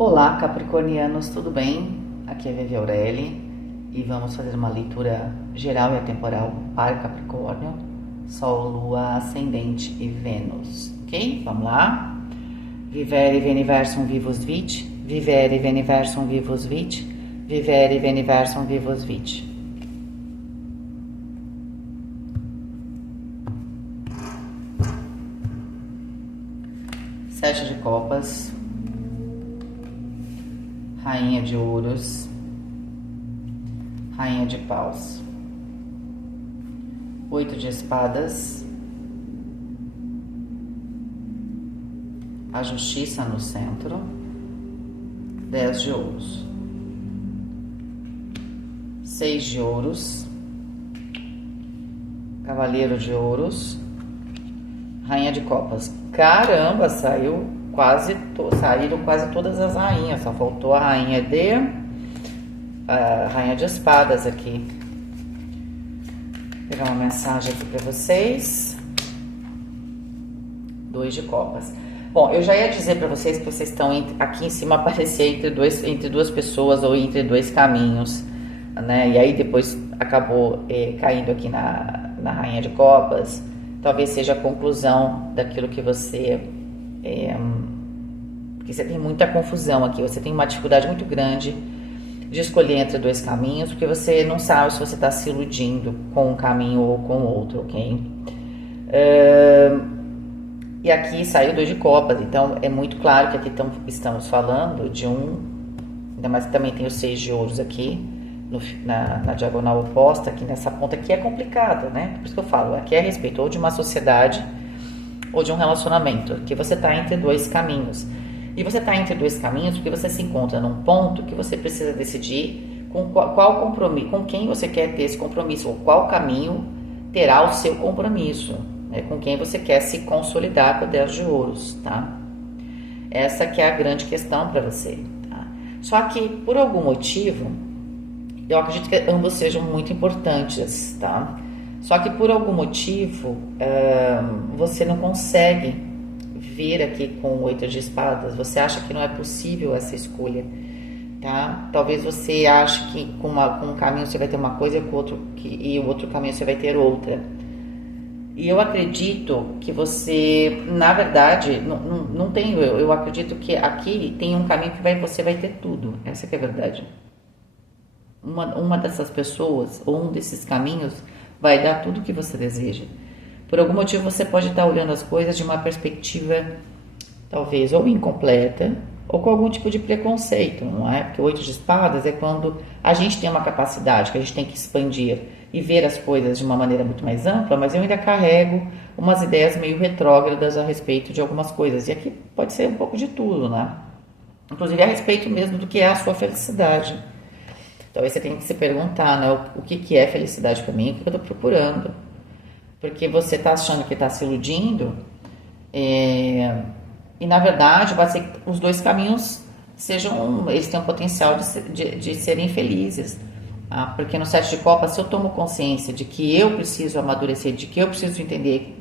Olá, capricornianos, tudo bem? Aqui é Vivi Aureli e vamos fazer uma leitura geral e atemporal para Capricórnio, Sol, Lua, Ascendente e Vênus, ok? Vamos lá? Vivere veniversum vivus vit, vivere veniversum vivus vit, vivere veniversum vivus vit. Sete de copas, Rainha de ouros, Rainha de paus, 8 de espadas, a justiça no centro, 10 de ouros, 6 de ouros, cavaleiro de ouros, Rainha de copas. Caramba, saíram quase todas as rainhas, só faltou a rainha de espadas aqui. Vou pegar uma mensagem aqui para vocês. 2 de copas. Bom, eu já ia dizer para vocês que vocês estão aqui em cima, aparecer entre duas pessoas ou entre dois caminhos, né? E aí depois acabou caindo aqui na rainha de copas. Talvez seja a conclusão daquilo que você... porque você tem muita confusão aqui, você tem uma dificuldade muito grande de escolher entre dois caminhos, porque você não sabe se você está se iludindo com um caminho ou com outro, ok? E aqui saiu 2 de copas, então é muito claro que aqui estamos falando de ainda mais que também tem os 6 de ouros aqui, na diagonal oposta, aqui nessa ponta aqui é complicado, né? Por isso que eu falo, aqui é a respeito ou de uma sociedade ou de um relacionamento, que você está entre dois caminhos. E você está entre dois caminhos porque você se encontra num ponto que você precisa decidir qual compromisso, com quem você quer ter esse compromisso, ou qual caminho terá o seu compromisso, né? Com quem você quer se consolidar com o 10 de ouros, tá? Essa que é a grande questão para você, tá? Só que, por algum motivo, eu acredito que ambos sejam muito importantes, tá? Só que por algum motivo, você não consegue ver aqui com o 8 de espadas, você acha que não é possível essa escolha, tá? Talvez você ache que com um caminho você vai ter uma coisa e o outro caminho você vai ter outra. E eu acredito que você, na verdade, não tem, eu acredito que aqui tem um caminho que você vai ter tudo, essa que é a verdade. Uma dessas pessoas, ou um desses caminhos, vai dar tudo o que você deseja. Por algum motivo você pode estar olhando as coisas de uma perspectiva talvez ou incompleta ou com algum tipo de preconceito, não é? Porque o 8 de espadas é quando a gente tem uma capacidade que a gente tem que expandir e ver as coisas de uma maneira muito mais ampla, mas eu ainda carrego umas ideias meio retrógradas a respeito de algumas coisas. E aqui pode ser um pouco de tudo, né? Inclusive a respeito mesmo do que é a sua felicidade. Talvez você tenha que se perguntar, né? O que é felicidade para mim? O que eu estou procurando? Porque você está achando que está se iludindo e na verdade pode ser que os dois caminhos eles têm o potencial de serem felizes, tá? Porque no 7 de copas, se eu tomo consciência de que eu preciso amadurecer, de que eu preciso entender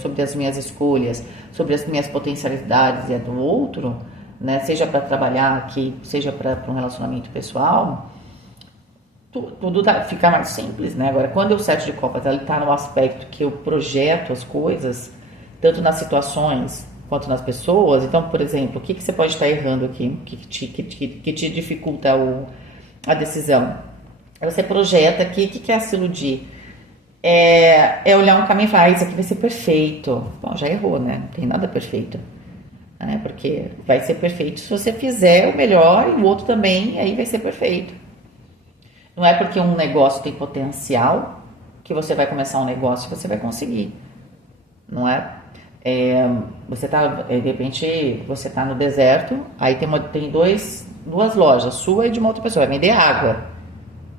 sobre as minhas escolhas, sobre as minhas potencialidades e a do outro, né? Seja para trabalhar aqui, seja para um relacionamento pessoal, tudo fica mais simples, né? Agora, quando o 7 de copas está no aspecto que eu projeto as coisas, tanto nas situações quanto nas pessoas, então, por exemplo, o que você pode estar errando aqui, que te dificulta a decisão? Você projeta aqui, o que é se iludir? É olhar um caminho e falar, isso aqui vai ser perfeito. Bom, já errou, né? Não tem nada perfeito. Né? Porque vai ser perfeito se você fizer o melhor e o outro também, aí vai ser perfeito. Não é porque um negócio tem potencial que você vai começar um negócio e você vai conseguir. Não é? Você tá, de repente, você tá no deserto, aí tem duas lojas, sua e de uma outra pessoa, vai vender água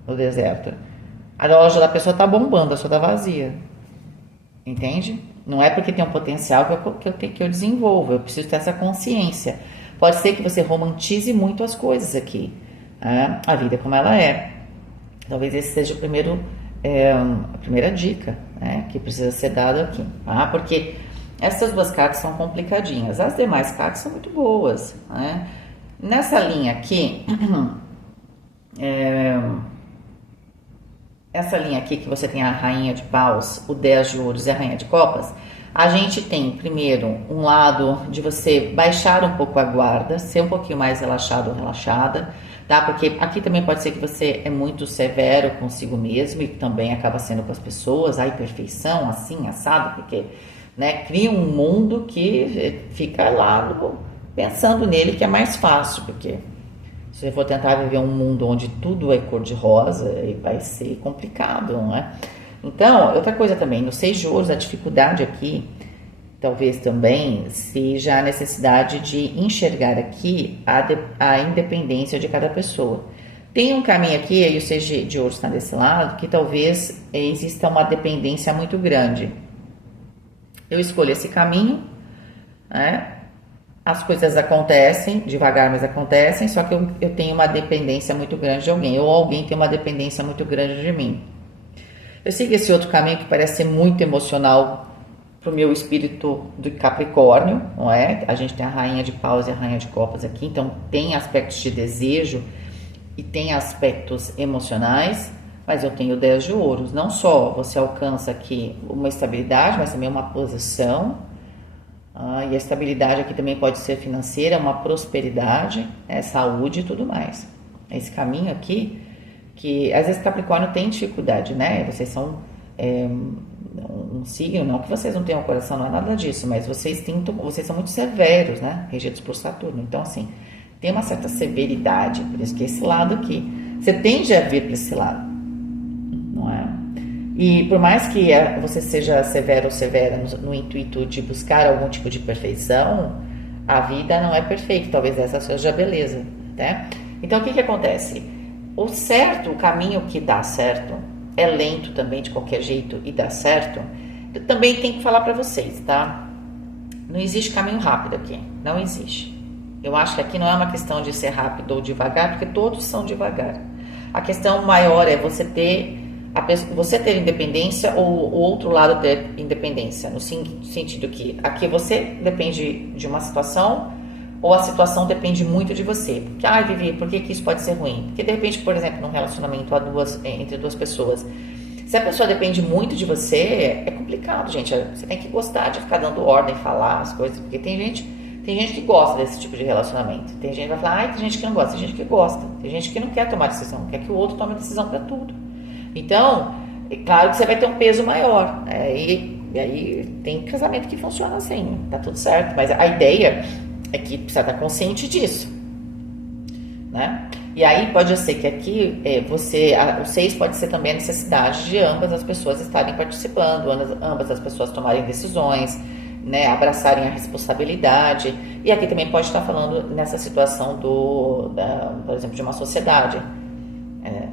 no deserto. A loja da pessoa tá bombando, a sua tá vazia. Entende? Não é porque tem um potencial que eu desenvolvo, eu preciso ter essa consciência. Pode ser que você romantize muito as coisas aqui, né? A vida como ela é. Talvez esse seja a primeira dica, né, que precisa ser dada aqui, tá? Porque essas duas cartas são complicadinhas, as demais cartas são muito boas, né? Nessa linha aqui, essa linha aqui que você tem a rainha de paus, o 10 de ouros e a rainha de copas, a gente tem primeiro um lado de você baixar um pouco a guarda, ser um pouquinho mais relaxado ou relaxada, tá? Porque aqui também pode ser que você é muito severo consigo mesmo e também acaba sendo com as pessoas, a perfeição, assim, assado, porque, né, cria um mundo que fica lá pensando nele, que é mais fácil, porque se você for tentar viver um mundo onde tudo é cor-de-rosa, vai ser complicado, não é? Então, outra coisa também, no 6 de ouros, a dificuldade aqui, talvez também, seja a necessidade de enxergar aqui a independência de cada pessoa. Tem um caminho aqui, aí o 6 de ouros está desse lado, que talvez exista uma dependência muito grande. Eu escolho esse caminho, né? As coisas acontecem, devagar, mas acontecem, só que eu tenho uma dependência muito grande de alguém, ou alguém tem uma dependência muito grande de mim. Eu sigo esse outro caminho que parece ser muito emocional para o meu espírito do Capricórnio, não é? A gente tem a rainha de paus e a rainha de copas aqui, então tem aspectos de desejo e tem aspectos emocionais, mas eu tenho 10 de ouros. Não só você alcança aqui uma estabilidade, mas também uma posição. E a estabilidade aqui também pode ser financeira, uma prosperidade, saúde e tudo mais. Esse caminho aqui, que às vezes Capricórnio tem dificuldade, né? Vocês são um signo, não que vocês não tenham coração, não é nada disso, mas vocês são muito severos, né? Regidos por Saturno. Então, assim, tem uma certa severidade, por isso que esse lado aqui, você tende a vir para esse lado, não é? E por mais que você seja severo ou severa no intuito de buscar algum tipo de perfeição, a vida não é perfeita, talvez essa seja a beleza, né? Então, o que acontece? O certo, o caminho que dá certo, é lento também de qualquer jeito e dá certo, eu também tenho que falar para vocês, tá? Não existe caminho rápido aqui, não existe. Eu acho que aqui não é uma questão de ser rápido ou devagar, porque todos são devagar. A questão maior é você ter independência ou o outro lado ter independência, no sentido que aqui você depende de uma situação ou a situação depende muito de você. Porque, Vivi, por que isso pode ser ruim? Porque de repente, por exemplo, num relacionamento entre duas pessoas, se a pessoa depende muito de você, é complicado, gente. Você tem que gostar de ficar dando ordem, falar as coisas, porque tem gente que gosta desse tipo de relacionamento. Tem gente que vai falar, tem gente que não gosta, tem gente que gosta, tem gente que não quer tomar decisão, quer que o outro tome decisão para tudo. Então, é claro que você vai ter um peso maior, né? E aí tem casamento que funciona assim, tá tudo certo, mas a ideia é que precisa estar consciente disso, né? E aí pode ser que aqui o 6 pode ser também a necessidade de ambas as pessoas estarem participando, ambas as pessoas tomarem decisões, né, abraçarem a responsabilidade. E aqui também pode estar falando nessa situação por exemplo, de uma sociedade.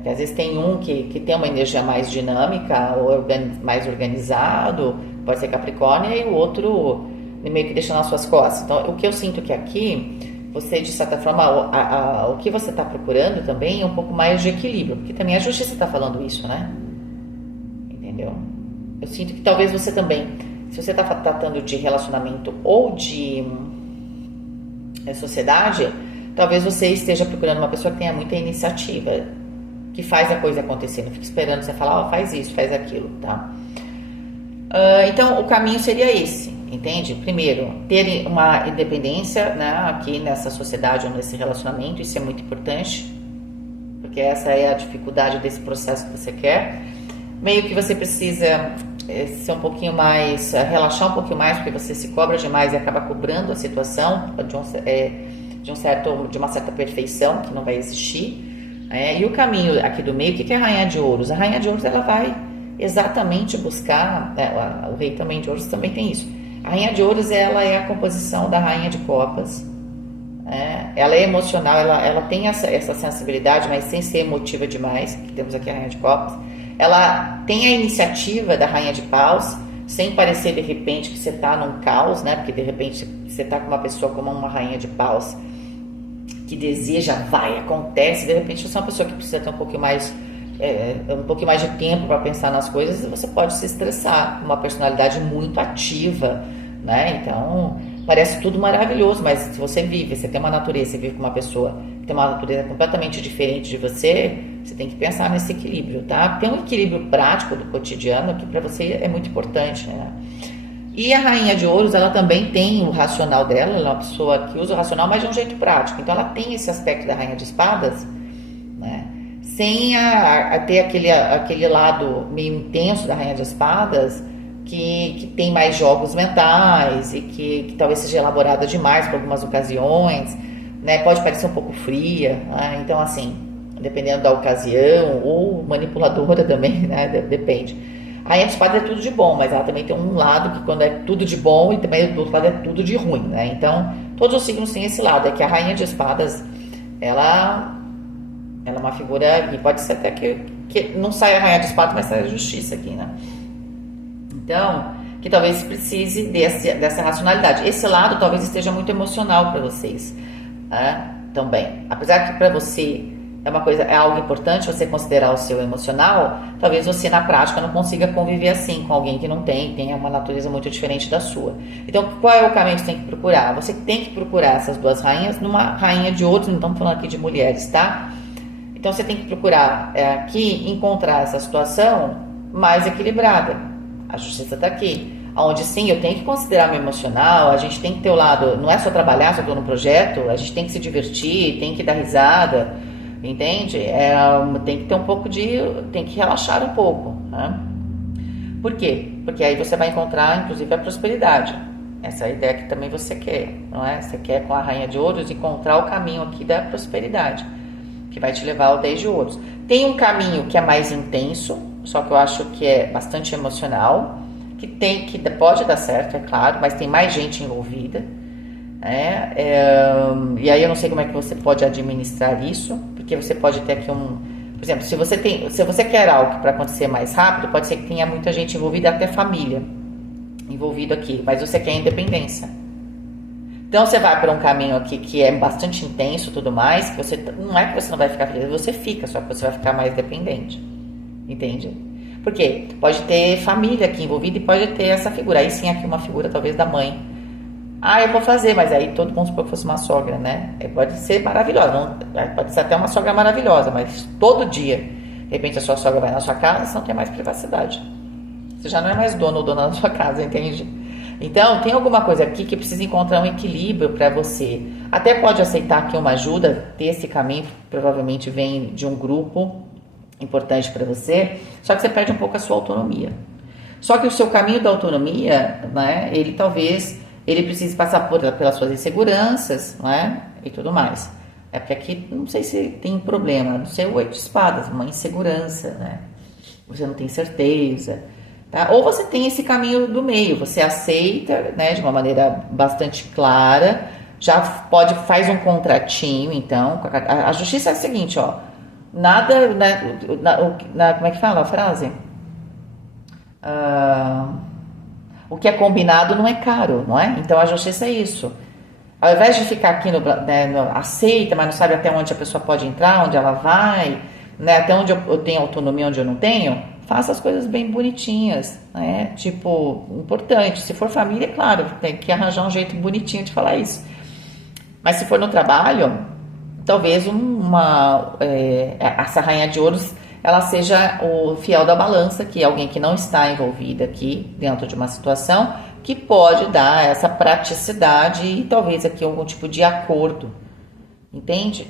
Que às vezes tem um que tem uma energia mais dinâmica ou mais organizado, pode ser Capricórnio, e o outro meio que deixa nas suas costas. Então, o que eu sinto que aqui, você, de certa forma, o que você está procurando também é um pouco mais de equilíbrio, porque também a justiça está falando isso, né? Entendeu? Eu sinto que talvez você também, se você está tratando de relacionamento ou de sociedade, talvez você esteja procurando uma pessoa que tenha muita iniciativa, que faz a coisa acontecer, não fica esperando você falar, faz isso, faz aquilo, tá? Então, o caminho seria esse, entende? Primeiro, ter uma independência, né, aqui nessa sociedade ou nesse relacionamento, isso é muito importante, porque essa é a dificuldade desse processo que você quer. Meio que você precisa ser um pouquinho mais, relaxar um pouquinho mais, porque você se cobra demais e acaba cobrando a situação de uma certa perfeição que não vai existir. E o caminho aqui do meio, o que é a rainha de ouros? A rainha de ouros, ela vai exatamente buscar, o rei também de ouros também tem isso. A rainha de ouros, ela é a composição da rainha de copas. Ela é emocional, ela tem essa sensibilidade, mas sem ser emotiva demais, que temos aqui a rainha de copas. Ela tem a iniciativa da rainha de paus, sem parecer de repente que você está num caos, né? Porque de repente você está com uma pessoa como uma rainha de paus, que deseja, acontece, de repente você é uma pessoa que precisa ter um pouquinho mais de tempo para pensar nas coisas, e você pode se estressar, uma personalidade muito ativa, né? Então, parece tudo maravilhoso, mas se você vive, você tem uma natureza, você vive com uma pessoa que tem uma natureza completamente diferente de você, você tem que pensar nesse equilíbrio, tá? Tem um equilíbrio prático do cotidiano que para você é muito importante, né? E a Rainha de Ouros, ela também tem o racional dela, ela é uma pessoa que usa o racional, mas de um jeito prático. Então ela tem esse aspecto da Rainha de Espadas, né? Sem ter aquele lado meio intenso da Rainha de Espadas, que tem mais jogos mentais e que talvez seja elaborada demais por algumas ocasiões, né? Pode parecer um pouco fria, né? Então assim, dependendo da ocasião, ou manipuladora também, né? Depende. A Rainha de Espadas é tudo de bom, mas ela também tem um lado que quando é tudo de bom e também do outro lado é tudo de ruim, né? Então, todos os signos têm esse lado, é que a Rainha de Espadas, ela é uma figura, e pode ser até que não saia a Rainha de Espadas, mas saia a Justiça aqui, né? Então, que talvez precise dessa racionalidade. Esse lado talvez esteja muito emocional para vocês, né? Também. Apesar que para você é algo importante você considerar o seu emocional, talvez você na prática não consiga conviver assim com alguém que não tenha uma natureza muito diferente da sua. Então, qual é o caminho que você tem que procurar? Você tem que procurar essas duas rainhas numa rainha de outros, não estamos falando aqui de mulheres, tá? Então, você tem que procurar aqui encontrar essa situação mais equilibrada. A justiça está aqui. Onde sim, eu tenho que considerar meu emocional, a gente tem que ter o lado, não é só trabalhar, só estou no projeto, a gente tem que se divertir, tem que dar risada, entende? Tem que ter um pouco tem que relaxar um pouco, né? Por quê? Porque aí você vai encontrar, inclusive, a prosperidade. Essa é a ideia que também você quer, não é? Você quer, com a Rainha de Ouros, encontrar o caminho aqui da prosperidade, que vai te levar ao 10 de Ouros. Tem um caminho que é mais intenso, só que eu acho que é bastante emocional, que pode dar certo, é claro, mas tem mais gente envolvida, né? E aí eu não sei como é que você pode administrar isso, porque você pode ter aqui por exemplo, se você quer algo para acontecer mais rápido, pode ser que tenha muita gente envolvida, até família envolvida aqui, mas você quer independência. Então você vai para um caminho aqui que é bastante intenso, tudo mais, que você não é que você não vai ficar feliz, você fica, só que você vai ficar mais dependente, entende? Porque pode ter família aqui envolvida e pode ter essa figura. Aí sim, aqui uma figura talvez da mãe. Eu vou fazer, mas aí todo mundo supor que fosse uma sogra, né? Pode ser maravilhosa, pode ser até uma sogra maravilhosa, mas todo dia, de repente a sua sogra vai na sua casa, você não tem mais privacidade. Você já não é mais dono ou dona da sua casa, entende? Então, tem alguma coisa aqui que precisa encontrar um equilíbrio para você. Até pode aceitar aqui uma ajuda, ter esse caminho, provavelmente vem de um grupo importante para você, só que você perde um pouco a sua autonomia. Só que o seu caminho da autonomia, né, ele precisa passar pelas suas inseguranças, né, e tudo mais. É porque aqui, não sei se tem um problema, não sei, o 8 de espadas, uma insegurança, né, você não tem certeza, tá? Ou você tem esse caminho do meio, você aceita, né, de uma maneira bastante clara, faz um contratinho, então, a justiça é a seguinte, ó, nada, né, como é que fala a frase? O que é combinado não é caro, não é? Então a justiça é isso. Ao invés de ficar aqui aceita, mas não sabe até onde a pessoa pode entrar, onde ela vai, né, até onde eu tenho autonomia, onde eu não tenho, faça as coisas bem bonitinhas, né? Tipo, importante. Se for família, é claro, tem que arranjar um jeito bonitinho de falar isso. Mas se for no trabalho, talvez essa Rainha de Ouros, ela seja o fiel da balança, que é alguém que não está envolvida aqui dentro de uma situação, que pode dar essa praticidade e talvez aqui algum tipo de acordo, entende?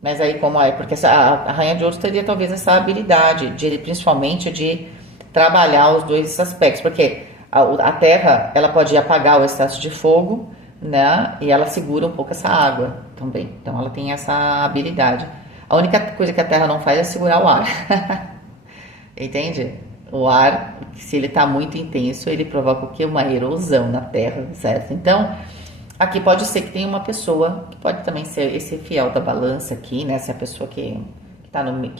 Mas aí como é? Porque a Rainha de Ouros teria talvez essa habilidade, principalmente de trabalhar os dois aspectos, porque a Terra, ela pode apagar o excesso de fogo, né? E ela segura um pouco essa água também. Então ela tem essa habilidade. A única coisa que a Terra não faz é segurar o ar. Entende? O ar, se ele está muito intenso, ele provoca o quê? Uma erosão na Terra, certo? Então, aqui pode ser que tenha uma pessoa que pode também ser esse fiel da balança aqui, né? Se a pessoa que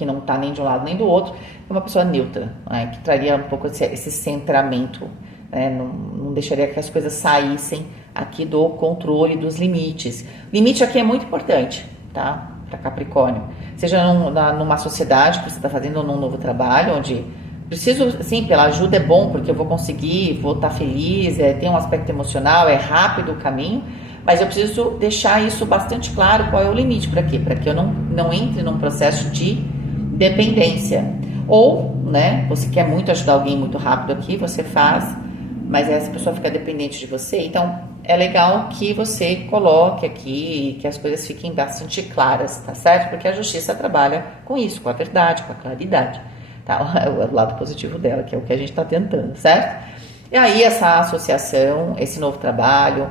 não está nem de um lado nem do outro, é uma pessoa neutra, né? Que traria um pouco esse centramento, né? Não deixaria que as coisas saíssem aqui do controle dos limites. Limite aqui é muito importante, tá? Para Capricórnio. Seja numa sociedade que você está fazendo ou num novo trabalho, onde preciso, sim, pela ajuda é bom, porque eu vou conseguir, vou estar feliz, tem um aspecto emocional, é rápido o caminho, mas eu preciso deixar isso bastante claro, qual é o limite, para quê? Para que eu não entre num processo de dependência. Ou, né, você quer muito ajudar alguém muito rápido aqui, você faz, mas essa pessoa fica dependente de você, então é legal que você coloque aqui, que as coisas fiquem bastante claras, tá certo? Porque a justiça trabalha com isso, com a verdade, com a claridade. Tá? O lado positivo dela, que é o que a gente está tentando, certo? E aí essa associação, esse novo trabalho,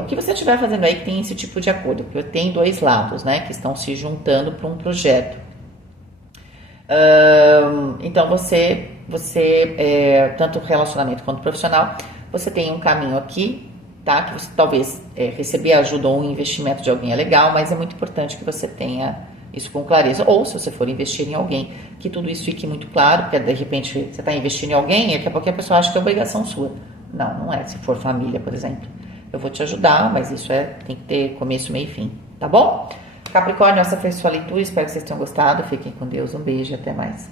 o que você estiver fazendo aí que tem esse tipo de acordo, porque tem dois lados, né, que estão se juntando para um projeto. Então tanto relacionamento quanto profissional, você tem um caminho aqui, tá? Que você talvez receber ajuda ou um investimento de alguém é legal, mas é muito importante que você tenha isso com clareza. Ou se você for investir em alguém, que tudo isso fique muito claro, porque de repente você está investindo em alguém e daqui a pouco a pessoa acha que é obrigação sua. Não, não é. Se for família, por exemplo, eu vou te ajudar, mas isso tem que ter começo, meio e fim, tá bom? Capricórnio, essa foi a sua leitura, espero que vocês tenham gostado. Fiquem com Deus, um beijo e até mais.